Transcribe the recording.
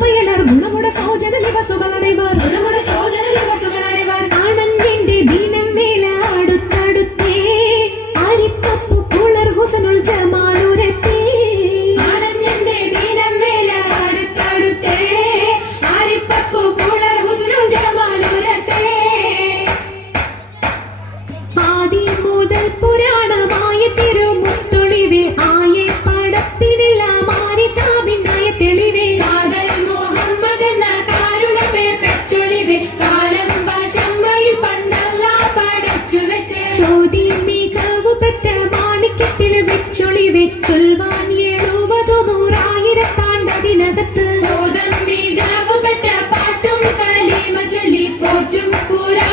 പയ്യനാർ ഗുണമുടെ സൗജന്യ ബസുകൾ അടൈവാർ ആണന്റെ ദീനം വേല അടുത്തടുത്തേ ആരിപ്പപ്പു കൂളർ ഹുസനുൽ ജമാലുരത്തേ ആണന്റെ ദീനം വേല അടുത്തടുത്തേ ആരിപ്പപ്പു കൂളർ ഹുസനുൽ ജമാലുരത്തേ ആദി മുതൽ പുരാണമായ തിരുമുത്തൊളിവേ ആയെ പടപ്പിനെല്ലാം ആരി താപിനായ തെളിവേ കാതൽ മുഹമ്മദ് എന്ന കാരുണ പേർ പെറ്റൊളിവേ കാലം ഭാഷമ്മയിൽ പണ്ടല്ല പടച്ചു വെച്ച് ചോതി മികവു പെറ്റ മാണിക്യത്തിൽ വെച്ചൊളിവേ ചൊൽവാൻ 70,100,000 ബോധം മികവു പെറ്റ പാട്ടും കലീമ ചൊല്ലി പോറ്റും പുരാ